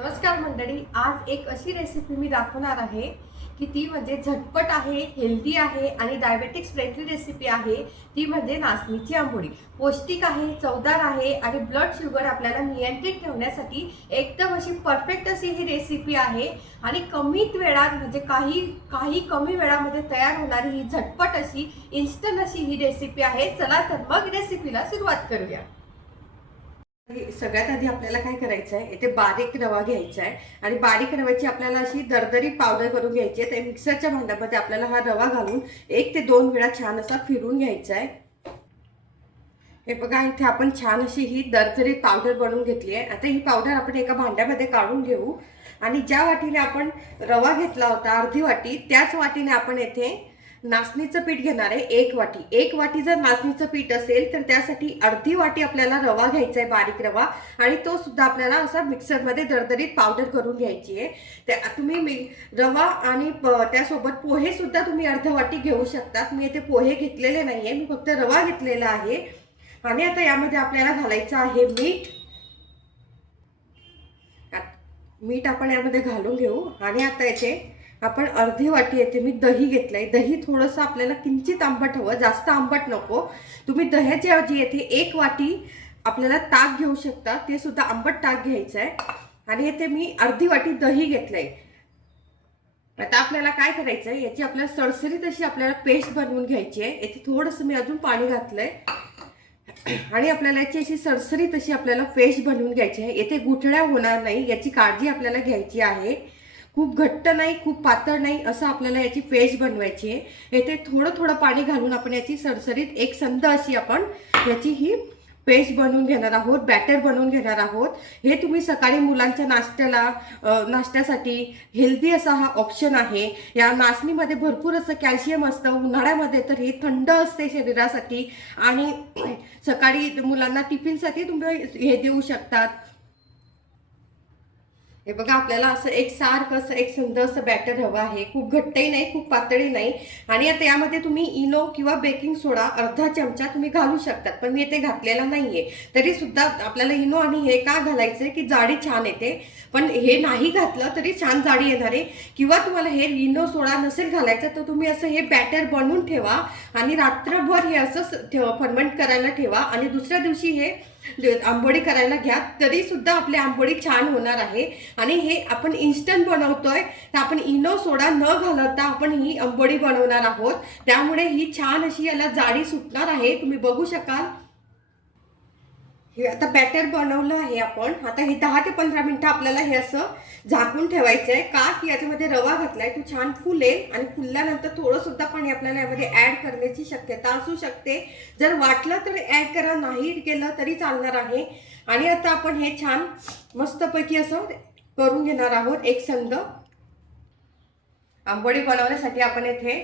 नमस्कार मंडळी आज एक अशी रेसिपी मी दाखवणार आहे की ती म्हणजे झटपट आहे हेल्दी आहे आणि डायबेटिक्स फ्रेंडली रेसिपी आहे. ती म्हणजे नाचणीची आंबोळी. पौष्टिक आहे चवदार आहे आणि ब्लड शुगर आपल्याला नियंत्रित ठेवण्यासाठी एकदम अशी परफेक्ट अशी ही रेसिपी आहे. आणि कमीत वेळात म्हणजे काही काही कमी वेळामध्ये तयार होणारी ही झटपट अशी इन्स्टंट अशी ही रेसिपी आहे. चला तर मग रेसिपीला सुरुवात करूया. सगळ्यात आधी आपल्याला काय करायचं आहे इथे बारीक रवा घ्यायचा आहे आणि बारीक रव्याची आपल्याला अशी दरदरी पावडर करून घ्यायची आहे. मिक्सरच्या भांड्यामध्ये आपल्याला हा रवा घालून एक ते दोन वेळा छान असा फिरून घ्यायचा आहे. हे बघा इथे आपण छान अशी ही दरदरी पावडर बनवून घेतली आहे. आता ही पावडर आपण एका भांड्यामध्ये काढून घेऊ. आणि ज्या वाटीने आपण रवा घेतला होता अर्धी वाटी त्याच वाटीने आपण येथे नाचणीचं पीठ घेणार आहे एक वाटी. एक वाटी जर नाचणीचं पीठ असेल तर त्यासाठी अर्धी वाटी आपल्याला रवा घ्यायचा आहे बारीक रवा. आणि तो सुद्धा आपल्याला असा मिक्सरमध्ये दरदरीत पावडर करून घ्यायची आहे त्या तुम्ही मी रवा आणि प- त्यासोबत पोहे सुद्धा तुम्ही अर्ध वाटी घेऊ शकतात. मी येथे पोहे घेतलेले नाहीये मी फक्त रवा घेतलेला आहे. आणि आता यामध्ये आपल्याला घालायचं आहे मीठ. मीठ आपण यामध्ये घालून घेऊ. आणि आता येथे आपण अर्धी वाटी येते मी दही घेतलंय. दही थोडंसं आपल्याला किंचित आंबट हवं जास्त आंबट नको. तुम्ही दह्याच्या ऐवजी येथे एक वाटी आपल्याला ताक घेऊ शकता ते सुद्धा आंबट ताक घ्यायचं आहे आणि येथे मी अर्धी वाटी दही घेतलंय. आता आपल्याला काय करायचं आहे याची आपल्याला सडसरीत अशी आपल्याला पेस्ट बनवून घ्यायची आहे. येथे थोडंसं मी अजून पाणी घातलंय. आणि आपल्याला याची अशी सरसरी अशी आपल्याला पेस्ट बनवून घ्यायची आहे. येथे गुठळ्या होणार नाही याची काळजी आपल्याला घ्यायची आहे. खूप घट्ट नाही खूप पातळ नाही असं आपल्याला याची पेस्ट बनवायची आहे. येथे थोडं थोडं पाणी घालून आपण याची सरसरीत एक संद अशी आपण याची ही पेस्ट बनवून घेणार आहोत बॅटर बनवून घेणार आहोत. हे तुम्ही सकाळी मुलांच्या नाश्त्याला नाश्त्यासाठी हेल्दी असा हा ऑप्शन आहे. या नाचणीमध्ये भरपूर असं कॅल्शियम असतं उन्हाळ्यामध्ये तर हे थंड असते शरीरासाठी. आणि सकाळी मुलांना टिफिनसाठी तुम्ही हे देऊ शकतात. हे बघा आपल्याला असं एक सारखं असं एक संद असं बॅटर हवं आहे. खूप घट्टही नाही खूप पातळी नाही. आणि आता यामध्ये तुम्ही इनो किंवा बेकिंग सोडा अर्धा चमचा तुम्ही घालू शकतात पण मी येथे घातलेला नाहीये. तरी सुद्धा आपल्याला इनो आणि हे का आहे की जाडी छान येते? पण हे नाही घातलं तरी छान जाडी येणार आहे. किंवा तुम्हाला हे इनो सोडा नसेल घालायचं तर तुम्ही असं हे बॅटर बनवून ठेवा आणि रात्रभर हे असं फर्मेंट करायला ठेवा आणि दुसऱ्या दिवशी हे आंबोळी करायला घ्या. तरी सुद्धा आपली आंबोळी छान होणार आहे. आणि हे आपण इन्स्टंट बनवतोय तर आपण इनो सोडा न घालता आपण ही आंबोळी बनवणार आहोत. त्यामुळे ही छान अशी याला जाडी सुटणार आहे. तुम्ही बघू शकाल. हे आता बॅटर बनवलं आहे आपण. आता हे दहा ते पंधरा मिनटं आपल्याला हे असं झाकून ठेवायचं आहे का? की याच्यामध्ये रवा घातलाय तो छान फुलेल आणि फुलल्यानंतर थोडंसुद्धा पाणी आपल्याला यामध्ये ऍड करण्याची शक्यता असू शकते. जर वाटलं तर ऍड करा नाही केलं तरी चालणार आहे. आणि आता आपण हे छान मस्तपैकी असं करून घेणार आहोत एक संद. आंबोळी बनवण्यासाठी आपण येथे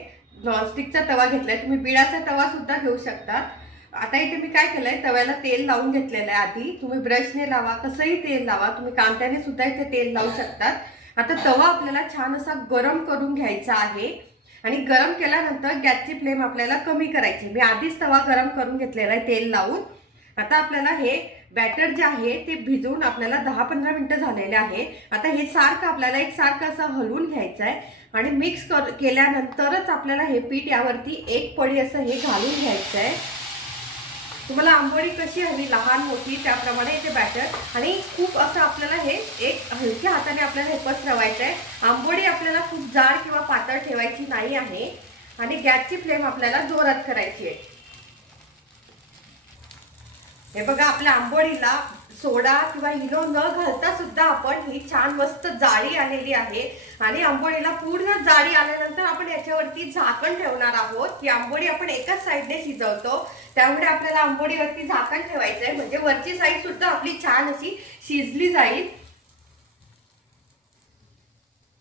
नॉनस्टिकचा तवा घेतलाय. तुम्ही बिळाचा तवा सुद्धा घेऊ शकतात आता इथे मी काय केलंय तव्याला तेल लावून घेतलेलं आहे आधी. तुम्ही ब्रशने लावा कसंही तेल लावा. तुम्ही कांद्याने सुद्धा इथे तेल लावू शकतात. आता तवा आपल्याला छान असा गरम करून घ्यायचा आहे. आणि गरम केल्यानंतर गॅसची फ्लेम आपल्याला कमी करायची. मी आधीच तवा गरम करून घेतलेला आहे तेल लावून. आता आपल्याला हे बॅटर जे आहे ते भिजवून आपल्याला दहा पंधरा मिनटं झालेले आहे. आता हे सारखं आपल्याला एक सारखं असं हलवून घ्यायचं आहे आणि मिक्स कर केल्यानंतरच आपल्याला हे पीठ यावरती एक पडी असं हे घालून घ्यायचं आहे तुम्हाला आंबोळी कशी हवी लहान मोठी त्याप्रमाणे इथे बॅटर आणि खूप असं आपल्याला हे एक हलक्या हाताने आपल्याला हे पसरवायचं आहे आंबोळी आपल्याला खूप जाड किंवा पातळ ठेवायची नाही आहे. आणि गॅसची फ्लेम आपल्याला जोरात करायची आहे. हे बघा आपल्या आंबोळीला सोडा किंवा हिनो न घालता सुद्धा आपण ही छान मस्त जाळी आलेली आहे. आणि आंबोळीला पूर्ण जाळी आल्यानंतर आपण याच्यावरती झाकण ठेवणार आहोत. ही आंबोळी आपण एकाच साईडने शिजवतो. त्यामुळे आपल्याला आंबोळीवरती झाकण ठेवायचं आहे म्हणजे वरची साईड सुद्धा आपली छान अशी शिजली जाईल.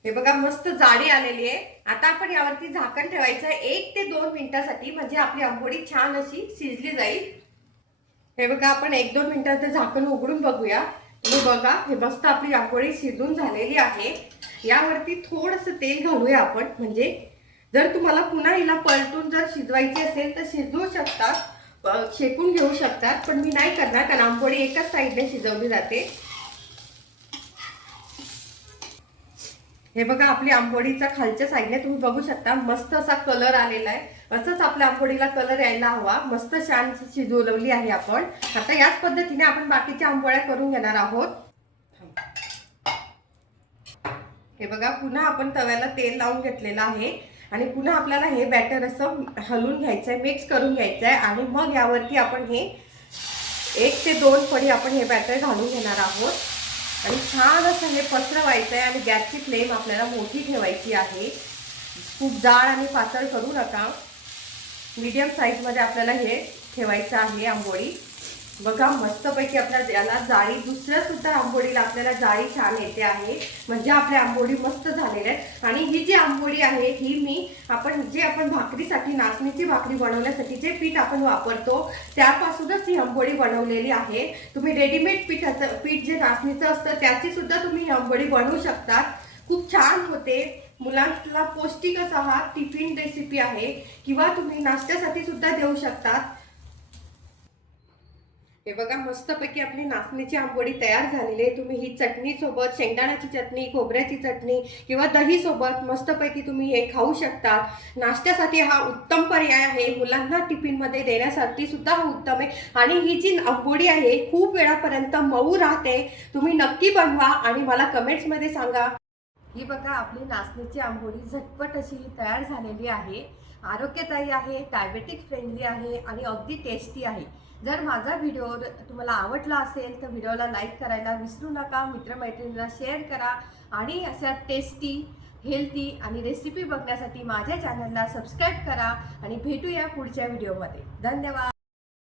हे बघा मस्त जाडी आलेली आहे. आता आपण यावरती झाकण ठेवायचं आहे एक ते दोन मिनिटासाठी म्हणजे आपली आंबोडी छान अशी शिजली जाईल. हे बघा आपण एक दोन मिनिटात झाकण उघडून बघूया. तुम्ही बघा हे मस्त आपली आंबोडी शिजून झालेली आहे. यावरती थोडस तेल घालूया आपण. म्हणजे जर तुम्हाला पुन्हा हिला पलटून जर शिजवायची असेल तर शिजवू शकतात. शेकून घेऊ शकतात पण मी नाही करणार कारण आंबोळी एकाच साईडने शिजवली जाते. हे बघा आपली आंबोळीचा खालच्या साईडने तुम्ही बघू शकता मस्त असा कलर आलेला आहे. असंच आपल्या आंबोळीला कलर यायला हवा. मस्त छान शिजवलवली आहे आपण. आता याच पद्धतीने आपण बाकीच्या आंबोळ्या करून घेणार आहोत. हे बघा पुन्हा आपण तव्याला तेल लावून घेतलेलं आहे. आणि पुन्हा आपल्याला हे बॅटर असं हलवून घ्यायचं आहे मिक्स करून घ्यायचं आहे आणि मग यावरती आपण हे एक ते दोन फळी आपण हे बॅटर घालून घेणार आहोत. आणि छान असं हे पसरवायचं आहे आणि गॅसची फ्लेम आपल्याला मोठी ठेवायची आहे. खूप जाड आणि पातळ करू नका. मीडियम साईजमध्ये आपल्याला हे ठेवायचं आहे आंबोळी. बघा मस्तपैकी आपल्या याला जाळी दुसऱ्या सुद्धा आंबोळीला आपल्याला जाळी छान येते आहे. म्हणजे आपल्या आंबोळी मस्त झालेल्या आहेत. आणि ही जी आंबोळी आहे ही मी आपण जे आपण भाकरीसाठी नाचणीची भाकरी बनवण्यासाठी जे पीठ आपण वापरतो त्यापासूनच ही आंबोडी बनवलेली आहे. तुम्ही रेडीमेड पीठाचं पीठ जे नाचणीचं असतं त्याची सुद्धा तुम्ही ही आंबोडी बनवू शकतात. खूप छान होते. मुलांना पौष्टिक असा हा टिफिन रेसिपी आहे. किंवा तुम्ही नाश्त्यासाठी सुद्धा देऊ शकतात. हे बघा मस्तपैकी आपली नाचणीची आंबोडी तयार झालेली आहे. तुम्ही ही चटणीसोबत शेंगदाण्याची चटणी खोबऱ्याची चटणी किंवा दहीसोबत मस्तपैकी तुम्ही हे खाऊ शकता नाश्त्यासाठी हा उत्तम पर्याय आहे. मुलांना टिफिनमध्ये देण्यासाठी सुद्धा हा उत्तम आहे. आणि ही जी आंबोडी आहे खूप वेळापर्यंत मऊ राहते. तुम्ही नक्की बनवा आणि मला कमेंट्समध्ये सांगा. ही बघा आपली नाचणीची आंबोडी झटपट अशी ही तयार झालेली आहे. आरोग्यदायी आहे डायबेटिक फ्रेंडली आहे आणि अगदी टेस्टी आहे. जर माझा व्हिडिओ तुम्हाला आवडला असेल तर व्हिडिओला लाईक करायला विसरू नका. मित्रमैत्रिणींना शेअर करा. आणि अशा टेस्टी हेल्दी आणि रेसिपी बघण्यासाठी माझ्या चॅनलला सबस्क्राईब करा. आणि भेटूया पुढच्या व्हिडिओमध्ये धन्यवाद.